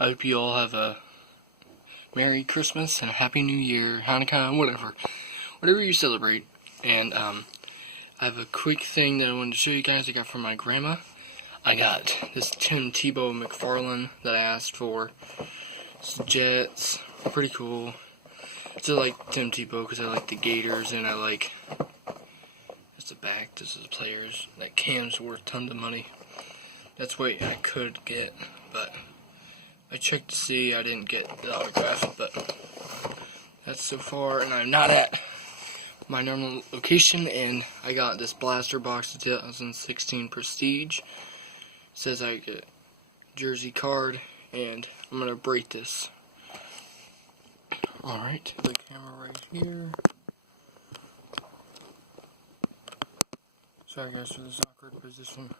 I hope you all have a Merry Christmas and a Happy New Year, Hanukkah, whatever you celebrate. And I have a quick thing that I wanted to show you guys I got from my grandma. I got this Tebow McFarlane that I asked for. It's Jets, pretty cool. So I like Tim Tebow because I like the Gators and I like that's the back. This is the players. That cam's worth tons of money. That's what I could get, but I checked to see I didn't get the autograph. But that's so far, and I'm not at my normal location. And I got this blaster box of 2016 Prestige. It says I get jersey card, and I'm gonna break this. Alright, the camera right here. Sorry guys for this awkward position.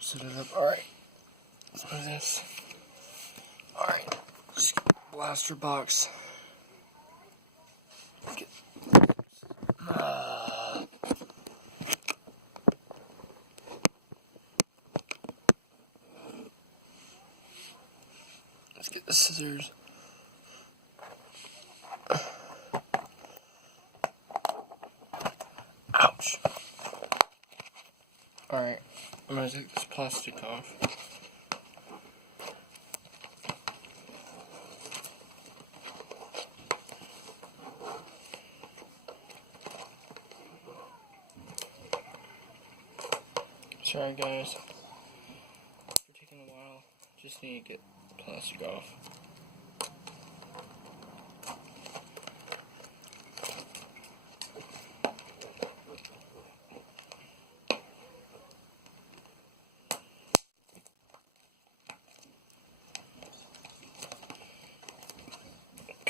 Set it up. Alright, let's do this. Alright, blaster box. Let's get the scissors. Ouch. Alright, I'm gonna take this plastic off. Sorry guys for taking a while. Just need to get the plastic off.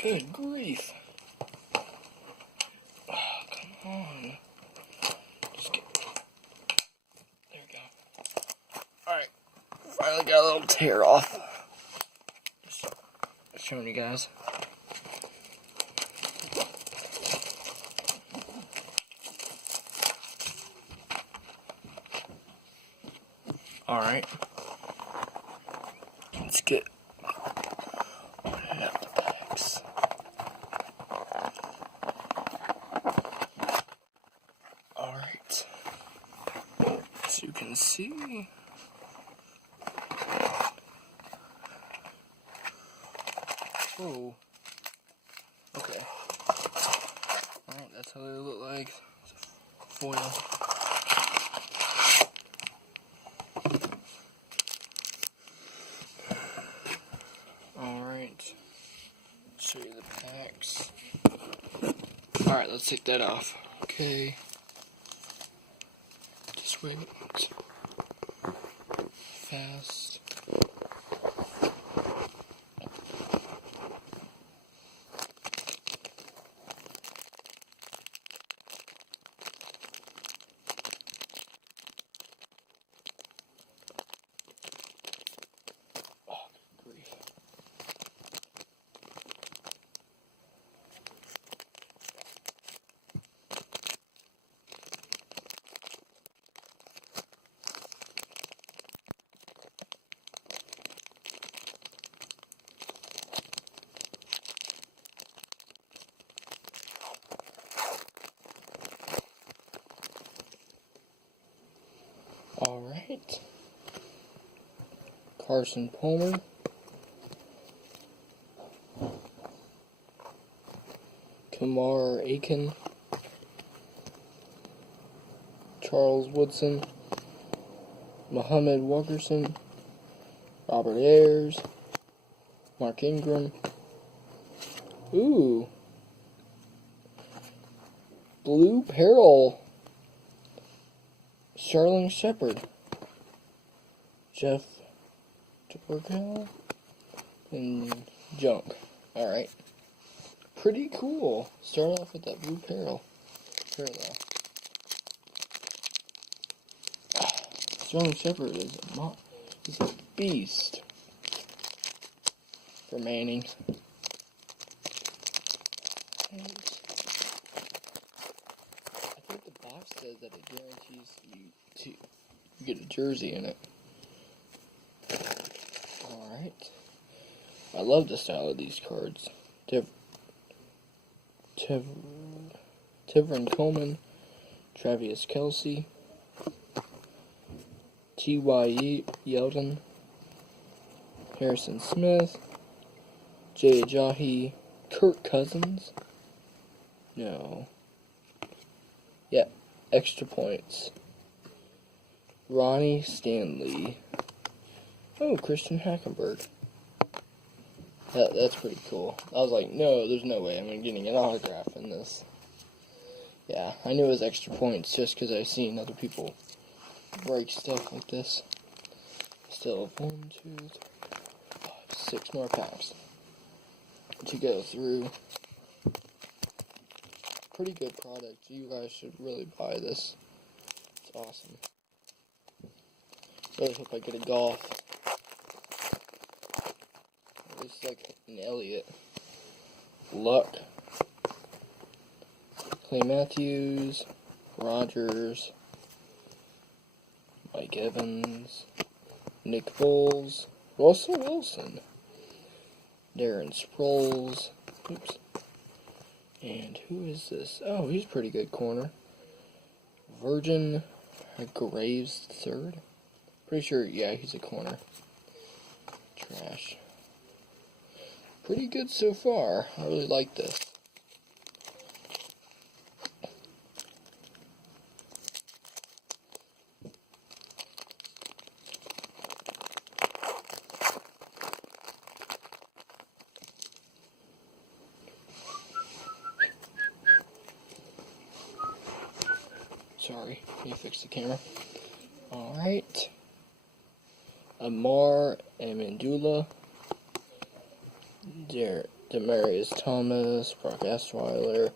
Good grief. Oh, come on. Just get... There we go. Alright. Finally got a little tear off. Just showing you guys. Alright. Let's get out the packs. Alright. As you can see. Oh. Okay. Alright, that's how they look like. Foil. Alright. Show you the packs. Alright, let's take that off. Okay. Just wait. Fast. Alright. Carson Palmer. Kamar Aiken. Charles Woodson. Muhammad Wilkerson. Robert Ayers. Mark Ingram. Ooh. Blue Peril. Sterling Shepard. Jeff Tebow. And Junk. Alright. Pretty cool. Start off with that blue parallel. Sterling Shepard is a beast for Manning. And I think the box says that it guarantees you get a jersey in it. Alright. I love the style of these cards. Tevin Coleman, Travis Kelce, T.Y. Yeldon, Harrison Smith, Jay Ajayi, Kirk Cousins. No. Yeah, extra points. Ronnie Stanley. Oh, Christian Hackenberg. That's pretty cool. I was like, no, there's no way I'm getting an autograph in this. Yeah, I knew it was extra points just because I've seen other people break stuff like this. Still 1, 2, 3, 4, 5, 6 more packs to go through. Pretty good product. You guys should really buy this. It's awesome. Really hope I get a golf. It's like an Elliott. Luck. Clay Matthews. Rodgers. Mike Evans. Nick Foles. Russell Wilson. Darren Sproles. Oops. And who is this? Oh, he's a pretty good corner. Virgin Graves III. Pretty sure, yeah, he's a corner. Trash. Pretty good so far. I really like this. Sorry, let me fix the camera. Alright. Amar Amendola. Demarius Thomas. Brock Osweiler.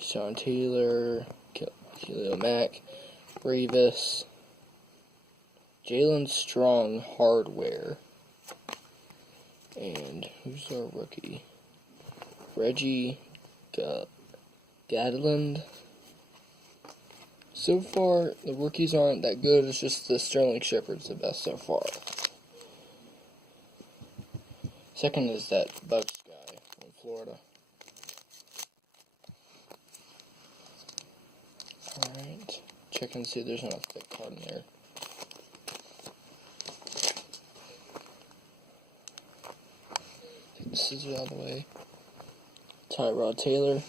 Sean Taylor. Khalil Mack. Revis. Jalen Strong Hardware. And who's our rookie? Reggie Gatland. So far, the rookies aren't that good. It's just the Sterling Shepard's the best so far. Second is that Bucks guy from Florida. Alright. Check and see if there's not a thick card in there. Take the scissors out of the way. Tyrod Taylor.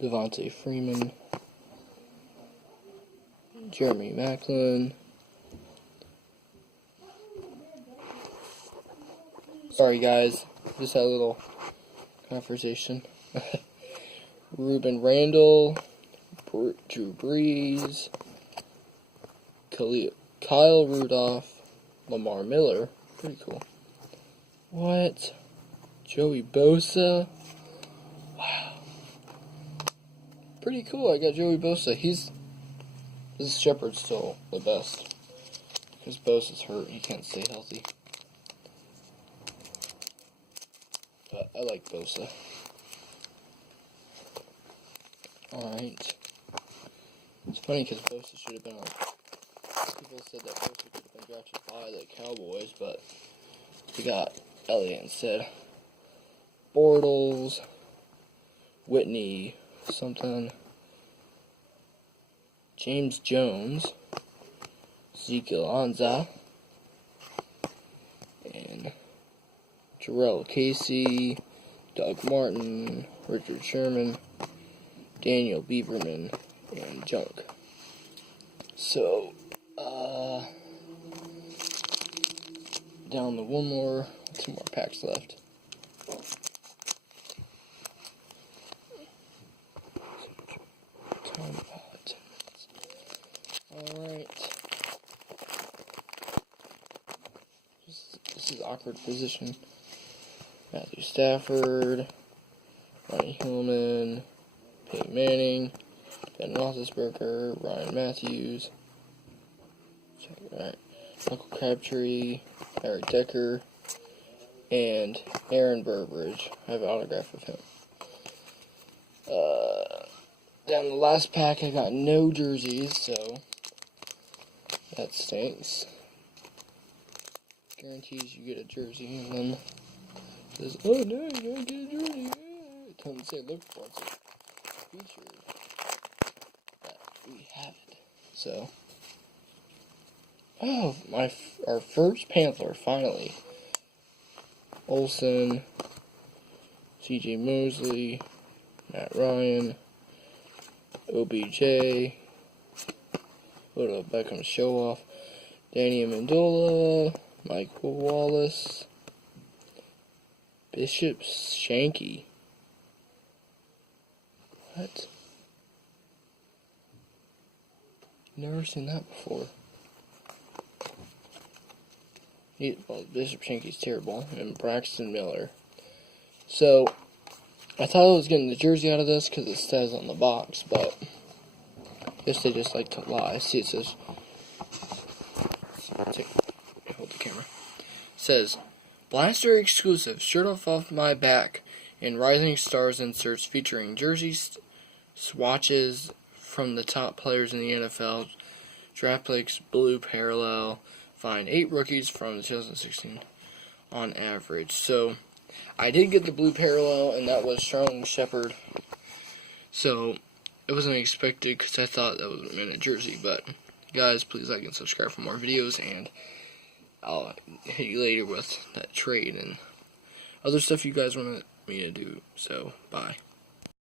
Devontae Freeman, Jeremy Maclin. Sorry guys, just had a little conversation. Ruben Randall, Drew Brees, Kyle Rudolph, Lamar Miller. Pretty cool. What? Joey Bosa. Wow. Pretty cool. I got Joey Bosa. This Shepard's still the best. Because Bosa's hurt. He can't stay healthy. But I like Bosa. Alright. It's funny because Bosa should have been on. People said that Bosa could have been drafted by the Cowboys, but we got Elliott instead. Bortles. Whitney. Something. James Jones, Ezekiel Anza, and Jarrell Casey, Doug Martin, Richard Sherman, Daniel Beaverman, and Junk. So, down to two more packs left. Time about 10 minutes. Alright. This is awkward position. Matthew Stafford, Ronnie Hillman, Peyton Manning, Ben Roethlisberger, Ryan Matthews, alright, Michael Crabtree, Eric Decker, and Aaron Burbridge. I have an autograph of him. Down the last pack, I got no jerseys, so That stinks. Guarantees you get a jersey, and then says, "Oh no, you don't get a jersey." It doesn't say look for it. Feature that we have it. So, oh, our first Panther finally. Olsen, C.J. Mosley, Matt Ryan, OBJ, Odell Beckham show off, Danny Amendola, Michael Wallace, Bishop Shanky. What? Never seen that before. Well, Bishop Shanky's terrible. And Braxton Miller. So, I thought I was getting the jersey out of this because it says on the box, but I guess they just like to lie. See, it says, hold the camera. It says, Blaster exclusive, shirt off my back, and Rising Stars inserts featuring jerseys, swatches from the top players in the NFL, draft picks, blue parallel, find 8 rookies from 2016 on average. So, I did get the blue parallel, and that was Sterling Shepard. So, it wasn't expected because I thought that was in a jersey. But, guys, please like and subscribe for more videos, and I'll hit you later with that trade and other stuff you guys want me to do. So, bye.